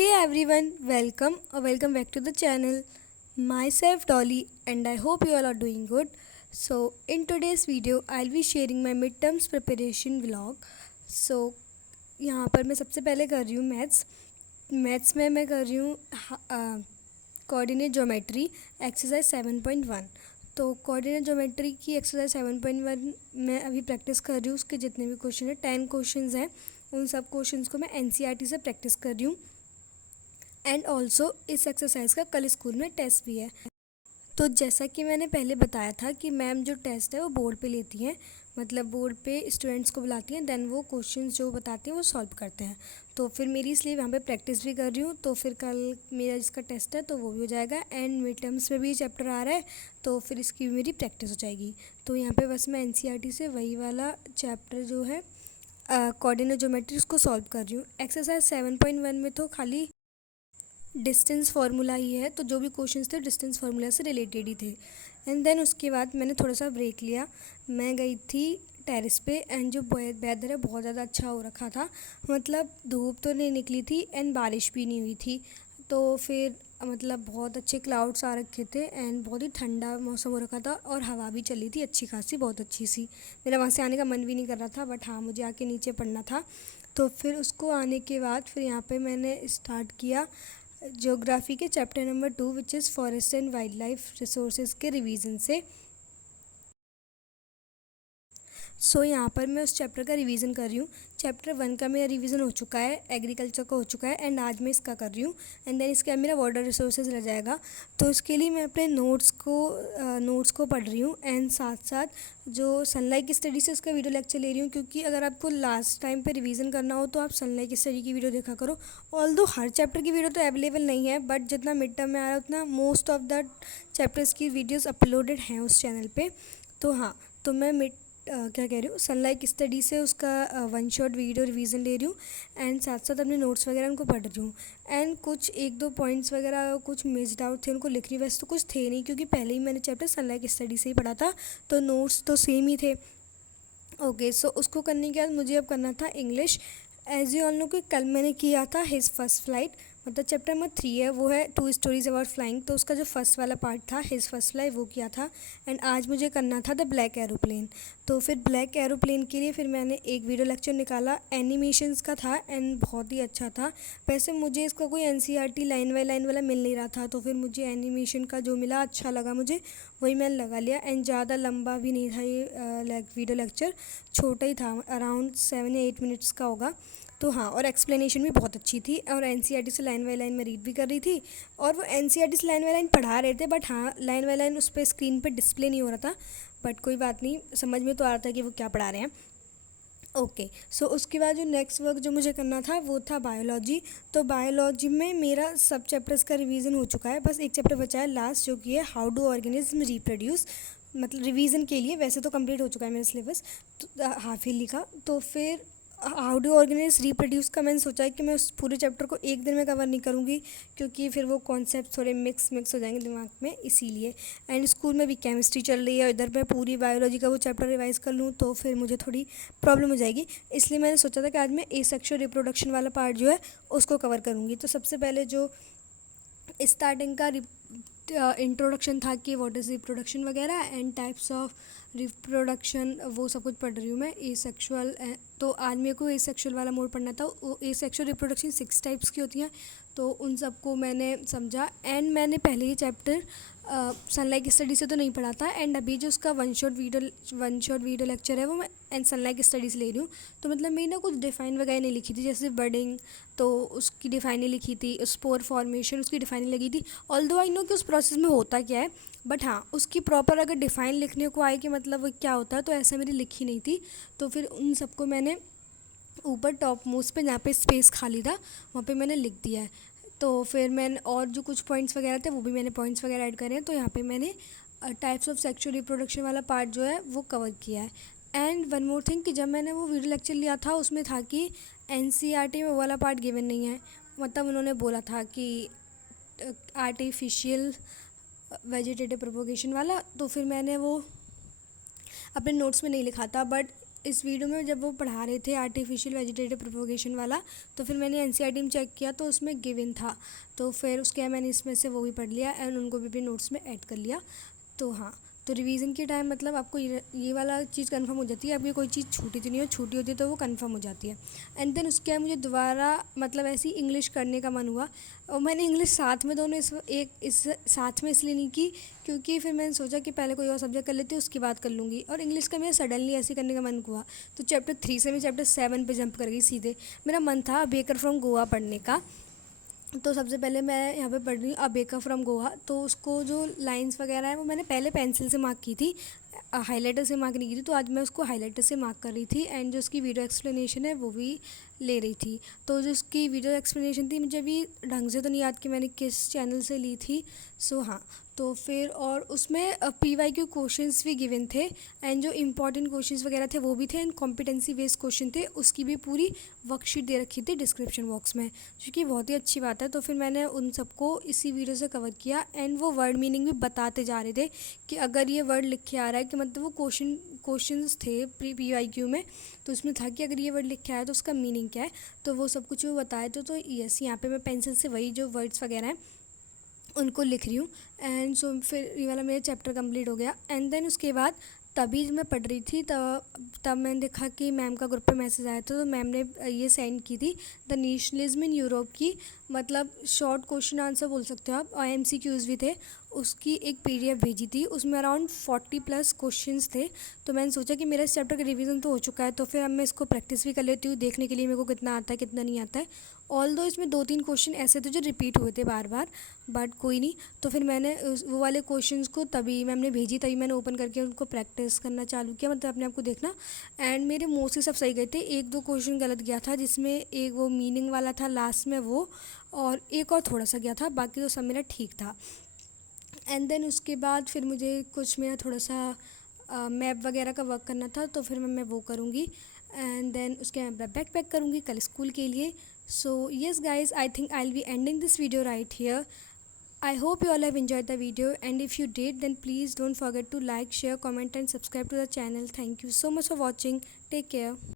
Hey everyone, welcome back to the channel. Myself Dolly and I hope you all are doing good. So in today's video I'll be sharing my midterms preparation vlog. So यहाँ पर मैं सबसे पहले कर रही हूँ maths में मैं कर रही हूँ कोऑर्डिनेट ज्योमेट्री एक्सरसाइज 7.1। तो कोऑर्डिनेट ज्योमेट्री की एक्सरसाइज 7.1 मैं अभी प्रैक्टिस कर रही हूँ। उसके जितने भी क्वेश्चन हैं 10 क्वेश्चंस हैं, उन सब क्वेश्चंस को मैं एनसीईआरटी से प्रैक्टिस कर रही हूँ। एंड ऑल्सो इस एक्सरसाइज का कल स्कूल में टेस्ट भी है। तो जैसा कि मैंने पहले बताया था कि मैम जो टेस्ट है वो बोर्ड पे लेती हैं, मतलब बोर्ड पे स्टूडेंट्स को बुलाती हैं, देन वो क्वेश्चंस जो बताते हैं वो सॉल्व करते हैं। तो फिर मेरी इसलिए यहाँ पे प्रैक्टिस भी कर रही हूँ। तो फिर कल मेरा जिसका टेस्ट है तो वो भी हो जाएगा एंड मिड टर्म्स में भी चैप्टर आ रहा है, तो फिर इसकी भी मेरी प्रैक्टिस हो जाएगी। तो यहाँ पर बस मैं एनसीईआरटी से वही वाला चैप्टर जो है कोऑर्डिनेट ज्योमेट्री उसको सॉल्व कर रही हूँ। एक्सरसाइज 7.1 में तो खाली डिस्टेंस फार्मूला ही है, तो जो भी क्वेश्चंस थे डिस्टेंस फार्मूला से रिलेटेड ही थे। एंड देन उसके बाद मैंने थोड़ा सा ब्रेक लिया, मैं गई थी टेरेस पे एंड जो वेदर है बहुत ज़्यादा अच्छा हो रखा था, मतलब धूप तो नहीं निकली थी एंड बारिश भी नहीं हुई थी। तो फिर मतलब बहुत अच्छे क्लाउड्स आ रखे थे एंड बहुत ही ठंडा मौसम हो रखा था और हवा भी चली थी अच्छी खासी, बहुत अच्छी सी। मेरा वहाँ से आने का मन भी नहीं कर रहा था, बट हाँ मुझे आके नीचे पढ़ना था। तो फिर उसको आने के बाद फिर यहाँ पे मैंने स्टार्ट किया ज्योग्राफी के chapter number 2 which is forest and wild life resources के रिवीजन से। यहाँ पर मैं उस चैप्टर का रिवीजन कर रही हूँ। चैप्टर 1 का मेरा रिवीजन हो चुका है, एग्रीकल्चर का हो चुका है एंड आज मैं इसका कर रही हूँ। एंड देन इसके बाद मेरा वाटर रिसोर्सेज रह जाएगा। तो इसके लिए मैं अपने नोट्स को पढ़ रही हूँ एंड साथ साथ जो सनलाइट की स्टडी से उसका वीडियो लेक्चर ले रही हूँ, क्योंकि अगर आपको लास्ट टाइम पे रिवीजन करना हो तो आप सनलाइट की स्टडी की वीडियो देखा करो। ऑल्दो हर चैप्टर की वीडियो तो अवेलेबल नहीं है, बट जितना मिड टर्म में आ रहा है उतना मोस्ट ऑफ द चैप्टर्स की वीडियोज़ अपलोडेड हैं उस चैनल पर। तो हाँ, तो मैं क्या कह रही हूँ, सनलाइट स्टडी से उसका वन शॉट वीडियो रिवीजन ले रही हूँ एंड साथ साथ अपने नोट्स वगैरह उनको पढ़ रही हूँ। एंड कुछ एक दो पॉइंट्स वगैरह कुछ मिस्ड आउट थे उनको लिख रही हूँ। वैसे तो कुछ थे नहीं, क्योंकि पहले ही मैंने चैप्टर सनलाइट स्टडी से ही पढ़ा था, तो नोट्स तो सेम ही थे। ओके, सो उसको करने के बाद मुझे अब करना था English. As you all know कि कल मैंने किया था हिज फर्स्ट फ्लाइट, मतलब चैप्टर नंबर 3 है, वो है 2 स्टोरीज अबाउट फ्लाइंग। तो उसका जो फर्स्ट वाला पार्ट था हिज फर्स्ट फ्लाइट वो किया था। एंड आज मुझे करना था द ब्लैक एरोप्लेन। तो फिर ब्लैक एरोप्लेन के लिए फिर मैंने एक वीडियो लेक्चर निकाला, एनिमेशंस का था एंड बहुत ही अच्छा था। वैसे मुझे इसका कोई एनसीईआरटी लाइन बाय लाइन वाला मिल नहीं रहा था, तो फिर मुझे एनिमेशन का जो मिला अच्छा लगा मुझे, वही मैंने लगा लिया। एंड ज़्यादा लंबा भी नहीं था ये वीडियो लेक्चर, छोटा ही था, अराउंड 7 या 8 मिनट्स का होगा। तो हाँ, और एक्सप्लेनेशन भी बहुत अच्छी थी और एनसीईआरटी से लाइन बाय लाइन में रीड भी कर रही थी, और वो एनसीईआरटी से लाइन बाय लाइन पढ़ा रहे थे, बट हाँ लाइन बाय लाइन उस पर स्क्रीन पे डिस्प्ले नहीं हो रहा था। बट कोई बात नहीं, समझ में तो आ रहा था कि वो क्या पढ़ा रहे हैं। ओके, सो उसके बाद जो नेक्स्ट वर्क जो मुझे करना था वो था बायोलॉजी। तो बायोलॉजी में मेरा सब चैप्टर्स का रिवीजन हो चुका है, बस एक चैप्टर बचा है लास्ट, जो कि है हाउ डू ऑर्गेनिज्म रिप्रोड्यूस। मतलब रिवीजन के लिए, वैसे तो कंप्लीट हो चुका है मेरा सिलेबस, तो हाफ ईयरली का। तो फिर हाउ डू ऑर्गेनाइज रिप्रोड्यूस का मैंने सोचा है कि मैं उस पूरे चैप्टर को एक दिन में कवर नहीं करूँगी, क्योंकि फिर वो कॉन्सेप्ट थोड़े मिक्स हो जाएंगे दिमाग में, इसीलिए। एंड स्कूल में भी केमिस्ट्री चल रही है, इधर मैं पूरी बायोलॉजी का वो चैप्टर रिवाइज कर लूँ तो फिर मुझे थोड़ी प्रॉब्लम हो जाएगी। इसलिए मैंने सोचा था कि आज मैं एसेक्सुअल रिप्रोडक्शन वाला पार्ट जो है उसको कवर करूँगी। तो सबसे पहले जो स्टार्टिंग का इंट्रोडक्शन था कि व्हाट इज़ रिप्रोडक्शन वगैरह एंड टाइप्स ऑफ रिप्रोडक्शन, वो सब कुछ पढ़ रही हूँ मैं। ए सेक्शुअल, तो आज मेरे को ए सेक्शुअल वाला मोड पढ़ना था। ए सेक्शुअल रिप्रोडक्शन 6 टाइप्स की होती हैं, तो उन सबको मैंने समझा। एंड मैंने पहले ही चैप्टर सनलाइट स्टडी से तो नहीं पढ़ा था, एंड अभी जो उसका वन शॉट वीडियो लेक्चर है वो मैं एंड सनलाइट स्टडी से ले रही हूँ। तो मतलब मेरी ना कुछ डिफाइन वगैरह नहीं लिखी थी, जैसे बर्डिंग तो उसकी डिफाइन नहीं लिखी थी, स्पोर फॉर्मेशन उसकी डिफाइन नहीं लगी थी। ऑल्दो आई नो कि उस प्रोसेस में होता क्या है, बट हाँ उसकी प्रॉपर अगर डिफाइन लिखने को आए कि मतलब वो क्या होता है, तो ऐसा मेरी लिखी नहीं थी। तो फिर उन सबको मैंने ऊपर टॉप मोस्ट पे जहाँ पे स्पेस खाली था वहाँ पे मैंने लिख दिया है। तो फिर मैंने और जो कुछ पॉइंट्स वगैरह थे वो भी मैंने पॉइंट्स वगैरह ऐड करे हैं। तो यहाँ पे मैंने टाइप्स ऑफ सेक्सुअल रिप्रोडक्शन वाला पार्ट जो है वो कवर किया है। एंड वन मोर थिंग कि जब मैंने वो वीडियो लेक्चर लिया था उसमें था कि एनसीईआरटी में वो वाला पार्ट गिवन नहीं है, मतलब उन्होंने बोला था कि आर्टिफिशियल वेजिटेटिव प्रोपोगेशन वाला। तो फिर मैंने वो अपने नोट्स में नहीं लिखा था, बट इस वीडियो में जब वो पढ़ा रहे थे आर्टिफिशियल वेजिटेटिव प्रोपोगेशन वाला, तो फिर मैंने एनसीईआरटी में चेक किया तो उसमें गिवन था, तो फिर उसके बाद मैंने इसमें से वो भी पढ़ लिया एंड उनको भी अपने नोट्स में ऐड कर लिया। तो हाँ, तो रिवीजन के टाइम मतलब आपको ये वाला चीज़ कंफर्म हो जाती है, आपकी कोई चीज़ छूटी तो नहीं हो, छूटी होती है तो वो कंफर्म हो जाती है। एंड देन उसके बाद मुझे दोबारा मतलब ऐसी इंग्लिश करने का मन हुआ, और मैंने इंग्लिश साथ में दोनों इस साथ में इसलिए नहीं की क्योंकि फिर मैंने सोचा कि पहले कोई और सब्जेक्ट कर लेती हूँ उसके बाद कर लूँगी, और इंग्लिश का मेरा सडनली ऐसे करने का मन हुआ, तो चैप्टर 3 से मैं चैप्टर 7 पे जंप कर गई सीधे। मेरा मन था बेकर फ्रॉम गोवा पढ़ने का, तो सबसे पहले मैं यहाँ पे पढ़ रही हूँ अ बेकर फ्रॉम गोवा, तो उसको जो लाइंस वगैरह है वो मैंने पहले पेंसिल से मार्क की थी, हाइलाइटर से मार्क नहीं की थी, तो आज मैं उसको हाइलाइटर से मार्क कर रही थी एंड जो उसकी वीडियो एक्सप्लेनेशन है वो भी ले रही थी। तो जो उसकी वीडियो एक्सप्लेनेशन थी मुझे अभी ढंग से तो नहीं याद कि मैंने किस चैनल से ली थी, सो हाँ। तो फिर और उसमें PYQ क्वेश्चंस भी गिवन थे एंड जो इम्पॉर्टेंट क्वेश्चंस वगैरह थे वो भी थे एंड कॉम्पिटेंसी बेस्ड क्वेश्चन थे, उसकी भी पूरी वर्कशीट दे रखी थी डिस्क्रिप्शन बॉक्स में, जो कि बहुत ही अच्छी बात है। तो फिर मैंने उन सबको इसी वीडियो से कवर किया एंड वो वर्ड मीनिंग भी बताते जा रहे थे कि अगर ये वर्ड लिख के आ रहा है कि मतलब वो क्वेश्चंस थे PYQ में, तो उसमें था कि अगर ये वर्ड लिख के आया तो उसका मीनिंग क्या है, तो वो सब कुछ वो बताए। तो यस, यहाँ पे मैं पेंसिल से वही जो वर्ड्स वगैरह हैं उनको लिख रही हूँ एंड सो फिर ये वाला मेरा चैप्टर कंप्लीट हो गया। एंड देन उसके बाद तभी मैं पढ़ रही थी तब मैंने देखा कि मैम का ग्रुप पे मैसेज आया था, तो मैम ने ये सेंड की थी द नेशनलिज्म इन यूरोप की, मतलब शॉर्ट क्वेश्चन आंसर बोल सकते हो आप, और MCQs भी थे, उसकी एक PDF भेजी थी, उसमें अराउंड 40+ क्वेश्चंस थे। तो मैंने सोचा कि मेरा इस चैप्टर का रिवीजन तो हो चुका है, तो फिर अब मैं इसको प्रैक्टिस भी कर लेती हूँ देखने के लिए मेरे को कितना आता है कितना नहीं आता है। ऑल दो इसमें 2-3 क्वेश्चन ऐसे थे जो रिपीट हुए थे बार बार, बट कोई नहीं। तो फिर मैंने वो वाले क्वेश्चंस को तभी मैम ने भेजी तभी मैंने ओपन करके उनको प्रैक्टिस करना चालू किया, मतलब अपने आप को देखना। एंड मेरे मोस्टली सब सही गए थे, 1-2 क्वेश्चन गलत गया था जिसमें एक वो मीनिंग वाला था लास्ट में वो, और एक और थोड़ा सा गया था, बाकी तो सब मेरा ठीक था। एंड देन उसके बाद फिर मुझे कुछ मेरा थोड़ा सा मैप वगैरह का वर्क करना था, तो फिर मैं वो करूँगी एंड देन उसके बाद बैक पैक करूँगी कल स्कूल के लिए। So yes guys, I think I will be ending this video right here. I hope you all have enjoyed the video, and if you did then please don't forget to like, share, comment and subscribe to the channel. Thank you so much for watching. Take care.